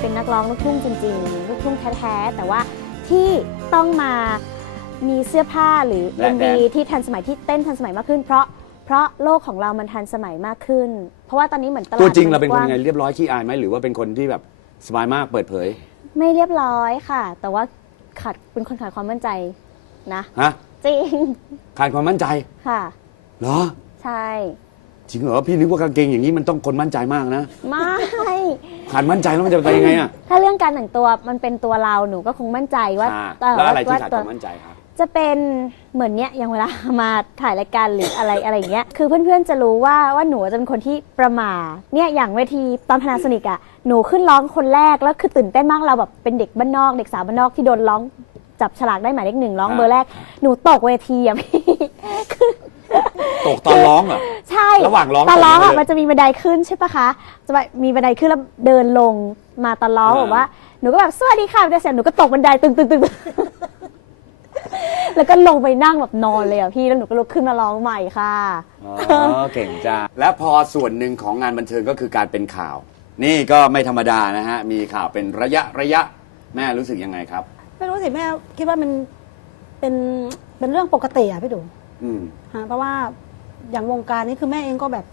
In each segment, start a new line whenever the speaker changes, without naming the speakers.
เป็นนักร้องลูกทุ่งจริงๆ ลูกทุ่งแท้ๆ แต่ว่าที่ต้องมามีเสื้อผ้าหรือ
และ
MV
แดน
ที่ทันสมัยที่เต้นทันสมัยมากขึ้น เพราะเพราะโลกของเรามันทันสมัยมากขึ้น เพราะว่าตอนนี้เหมือนตลาด
ตัวจริง
มั
เราเป็นคน
กว้
ยังไงเรียบร้อยขี้อายไหมหรือว่าเป็นคนที่แบบสบายมากเปิดเผย
ไม่เรียบร้อยค่ะ แต่ว่าขาดเป็นคนขาดความมั่นใจนะ
ฮะ
จริง
ขาดความมั่นใจ
ค่ะ
เหรอ
ใช่
จริงเหรอพี่นึกว่ากางเกงอย่างนี้มันต้องคนมั่นใจมากนะ
ไม่
ขาดมั่นใจแล้วมันจะไปยังไงอะ
ถ้าเรื่องการแต่งตัวมันเป็นตัวเราหนูก็คงมั่นใจว่า
อ่า
เอ่อ
แล้วอะไรที่
ว่า
ขาด
ตั
คววามมั่นใจครับ
จะเป็นเหมือนเนี้ยอย่างเวลา มาถ่ายรายการหรืออะไรอะไรอย่างเงี้ยคือเพื่อนๆจะรู้ว่าว่าหนูจะเป็นคนที่ประหมาเนี่ยอย่างเวทีตอนพนาสนิกอะหนูขึ้นร้องคนแรกแล้วคือตื่นเต้นมากเราแบบเป็นเด็กบ้านนอกเด็กสาวบ้านนอกที่โดนร้องจับฉลากได้หมายเลขหนึ่งร้อง
อ่า
เบอร์แรกหนูตกเวทีอะพี่
ตกตอนร้องเหรอ
ใช่
ระหว่างร้อง
ตอนร้อง
ตก
อะ
เลย
มันจะมีบันไดขึ้นใช่ปะคะ จะมีบันไดขึ้นแล้วเดินลงมาตอนร้อง
อ่า
แบบว่าหนูก็แบบสวัสดีค่ะแต่เสร็จหนูก็ตกบันไดตึงตึงตึงตึงแล้วก็ลงไปนั่งแบบนอนเลยอะพี่แล้วหนูก็ลุกขึ้นมาร้องใหม่ค่ะ
อ๋อเก่งจ้าและพอส่วนหนึ่งของงานบันเทิงก็คือการเป็นข่าว นี่ก็ไม่ธรรมดานะฮะ มีข่าวเป็นระยะระยะแม่รู้สึกยังไงครับ
ไม่รู้สิแม่คิดว่ามันเป็นเป็นเรื่องปกติอะพี่ดู
อืม
ฮะเพราะว่าอย่างวงการนี้คือแม่เองก็แบบ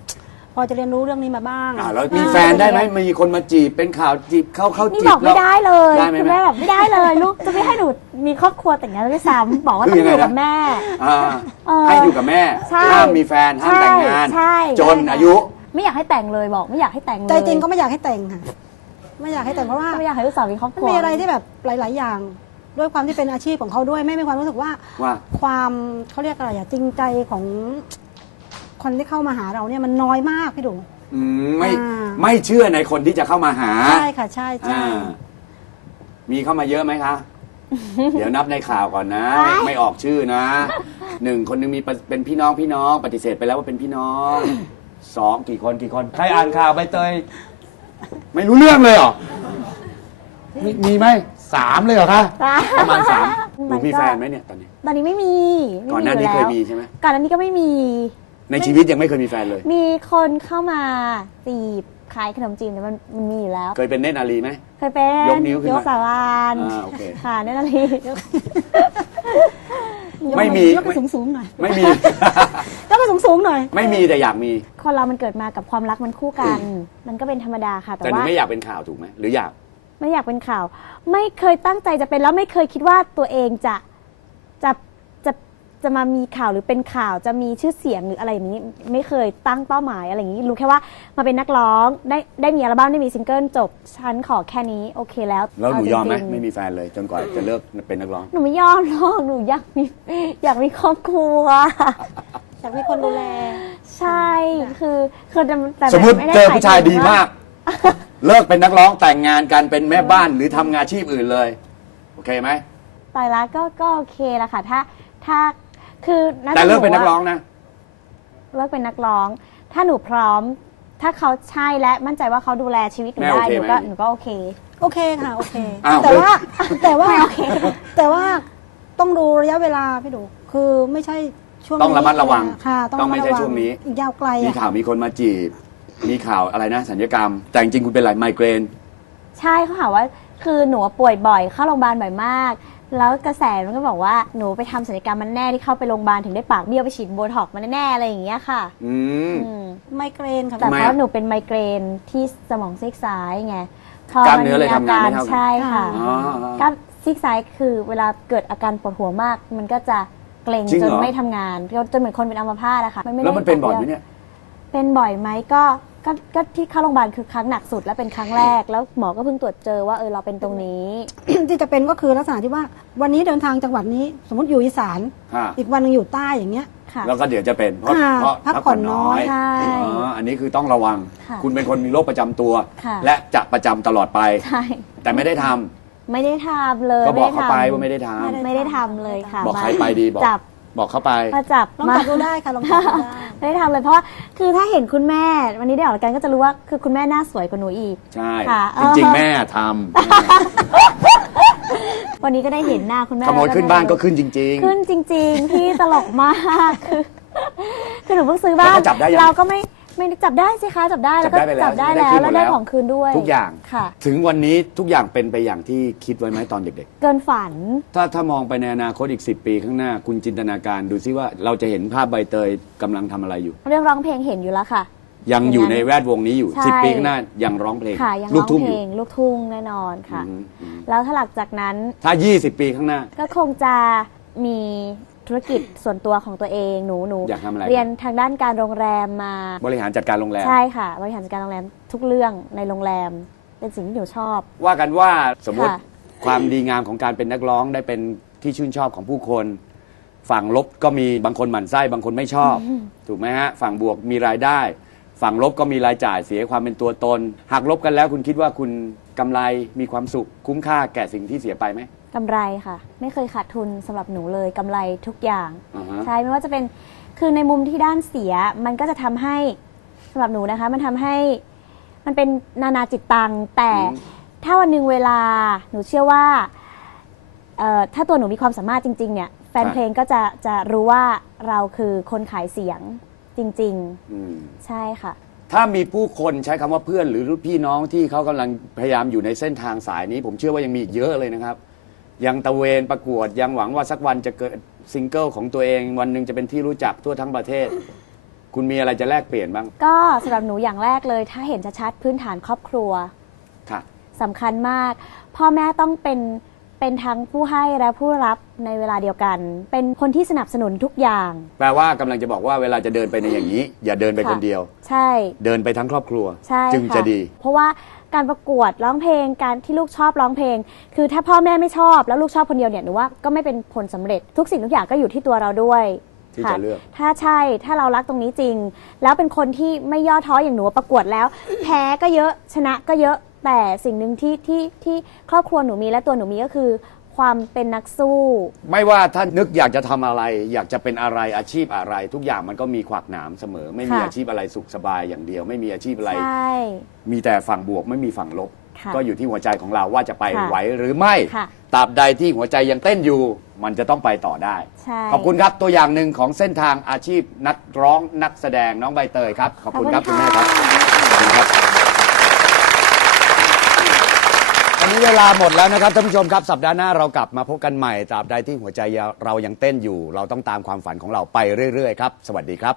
พอจะเรียนรู้เรื่องนี้มาบ้าง
อ่าแล้วมีแฟนได้ไหมมีคนมาจีบเป็นข่าวจีบเข้าเข้า
นี่
จี
บอกไม่
แล้ว
ได้เลย
ได้ไหม
คุณแม่ แบบไม่ได้เลยลูกจะไม่ให้หนูมีครอบครัวแต่งงานด้วยซ้ำบอกว่า
คือ
ต้อง
ยังไง
อยู่กับ
นะ
แม่
อ่า
เออ
ให้อยู่กับแม่
ใช่
ห้ามมีแฟนห้ามแต่งงาน
ใช่
จน
ใช่ค่ะ
อายุ
ไม่อยากให้แต่งเลยบอกไม่อยากให้แต่งเลย
ใจจริงก็ไม่อยากให้แต่งค่ะ ไม่อยากให้แต่งเพราะว่า
ไม่อยากให้ลูกสาวมีครอบค
มัน
รัว
มีอะไรที่แบบหลาย ๆ อย่าง ด้วยความที่เป็นอาชีพของเขาด้วยแม่มีความรู้สึกว่า
ว่า
ความเขาเรียกอะไรอะจริงใจของคนที่เข้ามาหาเราเนี่ยมันน้อยมากพี่ดู
อืมไม่
อ่า
ไม่เชื่อในคนที่จะเข้ามาหา
ใช่ค่ะใช่ใช่
อ่ามีเข้ามาเยอะไหมคะ เดี๋ยวนับในข่าวก่อนนะ ไม่ไม่ออกชื่อนะหนึ่งคนหนึงมีปะเป็นพี่น้องพี่น้อง ปฏิเสธไปแล้วว่าเป็นพี่น้องสองกี่คนกี่คน ใครอ่านข่าวใบเตย ไม่รู้เรื่องเลยเหรอ มีมีไหมสามเลยเหรอคะ ประมาณสามหนูมีแฟนไหมเนี่ยตอนนี้
ตอนนี้ไม่มีไม่
ก่อนหน้านี้
อ
เคย
แล้ว
มีใช่ไหม
ก่อนหน้านี้ก็ไม่มี
ในชีวิตยังไม่เคยมีแฟนเลย
มีคนเข้ามาจีบขายขนมจีนแต่มันมันมีอยู่แล้ว
เคยเป็นเนตรนารีไหม
เคยเป็น
ยกนิ้วขึ้นมา
สาวาน
อ่าโอเค
ค่ะนั่นอะไร
ไม่มี
ยกไปสูงสูงๆหน่อย
ไม่มี
ยกไปสูงสูงๆหน่อย
ไม่มีแต่อยากมี
คนเรามันเกิดมากับความรักมันคู่กัน มันก็เป็นธรรมดาค่ะแต่
แต่หนู
ว่า
ไม่อยากเป็นข่าวถูกไหมหรืออยาก
ไม่อยากเป็นข่าว ไม่เคยตั้งใจจะเป็นแล้วไม่เคยคิดว่าตัวเองจะจะจะจะมามีข่าวหรือเป็นข่าวจะมีชื่อเสียงหรืออะไรอย่างนี้ ไม่เคยตั้งเป้าหมายอะไรอย่างนี้ รู้แค่ว่ามาเป็นนักร้องได้ได้มีอัลบั้มได้มีซิงเกิลจบฉันขอแค่นี้โอเคแล้ว
แล้วหนู
เาย
อมไหม
จริงๆ
ไม่มีแฟนเลย จนกว่าจะเลิกเป็นนักร้อง
หนูไม่ยอมหรอกหนูอยากมีอยากมีครอบครัว
อยากมีคนดูแล
ใช่คือคือแต่แต่
สมมติ
ไไเจ
อผู้ชายดี
หยถึงว่
มาก เลิกเป็นนักร้องแต่งงานกันเป็นแม่บ้านหรือทำงานอาชีพอื่นเลย โอเคไหม
ตายละก็ก็โอเคละค่ะ ถ้าถ้าคือน่าจะ
แต่เลิกเป็น
ห
นัก
ว่า
ร้องนะ
เลิกเป็นนักร้อง ถ้าหนูพร้อม ถ้าเขาใช่และมั่นใจว่าเขาดูแลชีวิตหนู
แม่โอ
ได้
เค
หนู
ไหม
ก็หนูก็โอเค
โอเคค่ะ โอเค
อ้าว
แต่ว่าแต่ว่า
ไม่โอเค
แต่ว่าต้องดูระยะเวลาพี่ดู คือไม่ใช่ช่วง
ต้องระมัดระวัง
ค่ะ ต้อง
ต้องไม่
ระ
ใช่
ดระ
ช่วงนี้
อีกยาวไกล
มี
อะ
ข่าวมีคนมาจีบ มีข่าวอะไรนะสัญญกรรม แต่จริงๆคุณเป็นอะไรไมเกรน
ใช่เขาหาว่าคือหนูป่วยบ่อยเข้าโรงพยาบาลบ่อยมาก แล้วกระแสมันก็บอกว่าหนูไปทำศัลยกรรมมันแน่ที่เข้าไปโรงพยาบาลถึงได้ปากเบี้ยวไปฉีดโบท็อกซ์มันแน่ๆอะไรอย่างเงี้ยค่ะ
อืม
อืม
ไมเกรนค่ะ
แต่
ทำไม
เพ
อะ
ราะหนูเป็นไมเกรนที่สมองซีกซ้ายไงพ
กล้ามเนื้อเลยทำงานไม่เท่ากัน
ใช่ค่ะ
อ๋อ
กล้ามซีกซ้ายคือเวลาเกิดอาการปวดหัวมาก มันก็จะเกร็ง
จริง
จ
เห
น
รอ
ไม่ทำงานจนเหมือนคนเป็นอัมพาตอะค่ะไม่ได้
แล้วมันเป็นบ่อยไหมเนี่ย
เป็นบ่อยไหมก็ก็ก็ที่เข้าโรงพยาบาลคือครั้งหนักสุดและเป็นครั้งแรก แล้วหมอก็เพิ่งตรวจเจอว่าเออเราเป็นตรงนี้
ที่จะเป็นก็คือลักษณะที่ว่าวันนี้เดินทางจังหวัดนี้ สมมติอยู่อีสาน
ฮะ
อีกวันหนึงอยู่ใต้อย่างเงี้ย
ค่ะ
แล้วก็เดี๋ยวจะเป็นเพราะ
ค่ะ
เพราะ
พักผ่อนน้อย
ใช่
อ๋ออันนี้คือต้องระวัง
ค่ะ
คุณเป็นคนมีโรคประจำตัว
ค่ะ
และจะประจำตลอดไป
ใช่
แต่ไม่ได้ทำ
ไม่ได้ทำเลย
ก็บอก
ม่
เขา
ด้ทำ
ไปว่าไม่ได้ทำ
ไม่ได้ทำเลยค่ะ
บอก
มา
ใครไปดีบอก
จับ
บอกเขาไป
มาจับ
ลอง
มา
จับดูได้ค่ะลองจับดูได้
ไม่ได้ทำเลยเพราะว่าคือถ้าเห็นคุณแม่วันนี้ได้ออกรายการก็จะรู้ว่าคือคุณแม่หน้าสวยกว่าหนูอีก
ใช่
ค่ะ
จริง
เออ
ๆแม่ท
วันนี้ก็ได้เห็นหน้าคุณแม่ำ
ขโมยขึ้นบ้านก็ขึ้นจริง
ขึ้นจริง ๆ พี่ตลกมากคือคือหนูเพิ่งซื้อบ้า
แล้ว
น
เขาจับได้ยัง
เราก็ไม่ ไม่ได้จับได้สิคะจับได้แล้วก็
จับได้ไปแล้ว
จับได้
ได้
แล้ว
คืนหม
แล้ว
ด
ได้
แล้ว
ของคืนด้วย
ทุกอย่าง
ค่ะ
ถึงวันนี้ทุกอย่างเป็นไปอย่างที่คิดไว้ไหมตอนเด็ก
เกินฝัน
ๆ ถ้าถ้ามองไปในอนาคตอีก 10 ปีข้างหน้า คุณจินตนาการดูซิว่าเราจะเห็นภาพใบเตยกำลังทำอะไรอยู่
เรื่องร้องเพลงเห็นอยู่แล้วค่ะ
ยังอยู่
อย่างนั้
ใน
น
แวดวงนี้อยู่
ใช่
10 ปีข้างหน้ายังร้องเพลง
ค่ะยัง
ลู
ร้
ก
อง
ทุ่ง
เพ
อ
ล
ยู่
งลูกทุ่งแน่นอนค่ะ
อืมอืม
แล้วถ้าหลังจากนั้น
ถ้า 20 ปีข้างหน้า
ก็คงจะมี ธุรกิจส่วนตัวของตัวเองหนูหนู
อยากทำอะไร
เรียนทางด้านการโรงแรมมา
บริหารจัดการโรงแรม
ใช่ค่ะ บริหารจัดการโรงแรมทุกเรื่องในโรงแรม เป็นสิ่งที่หนูชอบ
ว่ากันว่าสมมติ
ค่ะ
ความดีงามของการเป็นนักร้องได้เป็นที่ชื่นชอบของผู้คน ฝั่งลบก็มีบางคนหมั่นไส้บางคนไม่ชอบ ถูกไหมฮะ ฝั่งบวกมีรายได้ ฝั่งลบก็มีรายจ่ายเสียความเป็นตัวตนหากลบกันแล้วคุณคิดว่าคุณกำไรมีความสุขคุ้มค่าแก่สิ่งที่เสียไปไหม
กำไรค่ะ ไม่เคยขาดทุนสำหรับหนูเลยกำไรทุกอย่าง
อ่าฮะ
ใช่ไม่ว่าจะเป็นคือในมุมที่ด้านเสียมันก็จะทำให้สำหรับหนูนะคะ มันทำให้มันเป็นนานาจิตตังแต่ถ้าวันหนึ่งเวลาหนูเชื่อว่าเอ่อถ้าตัวหนูมีความสามารถจริง ๆ เนี่ย แฟนเพลงก็จะจะรู้ว่าเราคือคนขายเสียงจริง
อืม
ๆ ใช่ค่ะ
ถ้ามีผู้คนใช้คำว่าเพื่อนหรือพี่น้องที่เขากำลังพยายามอยู่ในเส้นทางสายนี้ ผมเชื่อว่ายังมีอีกเยอะเลยนะครับ ยังตะเวนประกวด ยังหวังว่าสักวันจะเกิดซิงเกิลของตัวเอง วันหนึ่งจะเป็นที่รู้จักทั่วทั้งประเทศ คุณมีอะไรจะแลกเปลี่ยนบ้าง
ก็สำหรับหนูอย่างแรกเลย ถ้าเห็นชัดๆพื้นฐานครอบครัว
ค่ะ
สำคัญมาก พ่อแม่ต้องเป็นเป็นทั้งผู้ให้และผู้รับในเวลาเดียวกัน เป็นคนที่สนับสนุนทุกอย่าง
แปลว่ากำลังจะบอกว่าเวลาจะเดินไปในอย่างนี้ อย่าเดินไป
ค่ะ
คนเดียว
ใช่
เดินไปทั้งครอบครัว
ใช่
จึง
ค่
จะดี
เพราะว่า การประกวดร้องเพลง การที่ลูกชอบร้องเพลง คือถ้าพ่อแม่ไม่ชอบแล้วลูกชอบคนเดียวเนี่ยหนูว่าก็ไม่เป็นผลสำเร็จทุกสิ่งทุกอย่างก็อยู่ที่ตัวเราด้วย
ที่
ค่
จะเลือก
ถ้าใช่ถ้าเรารักตรงนี้จริง แล้วเป็นคนที่ไม่ย่อท้ออย่างหนูประกวดแล้ว แพ้ก็เยอะชนะก็เยอะแต่สิ่งหนึ่งที่ที่ที่ครอบครัวหนูมีและตัวหนูมีก็คือ ความเป็นนักสู้
ไม่ว่าท่านนึกอยากจะทำอะไร อยากจะเป็นอะไรอาชีพอะไร ทุกอย่างมันก็มีขวากหนามเสมอ ไม่มี
ค่ะ
อาชีพอะไรสุขสบายอย่างเดียว ไม่มีอาชีพอะไร
ใช่
มีแต่ฝั่งบวกไม่มีฝั่งลบ
ค่ะ
ก็อยู่ที่หัวใจของเราว่าจะไป
ค่ะ
ไหวหรือไม่
ค่ะ
ตราบใดที่หัวใจยังเต้นอยู่ มันจะต้องไปต่อได้
ใช่
ขอบคุณครับตัวอย่างหนึ่งของเส้นทางอาชีพนักร้องนักแสดงน้องใบเตยครับ ขอบคุณครับคุณแม่ครับขอบคุณครับี้เวลาหมดแล้วนะครับท่านผู้ชมครับสัปดาห์หน้าเรากลับมาพบกันใหม่ตราบใดที่หัวใจเรายังเต้นอยู่ เราต้องตามความฝันของเราไปเรื่อยๆครับ สวัสดีครับ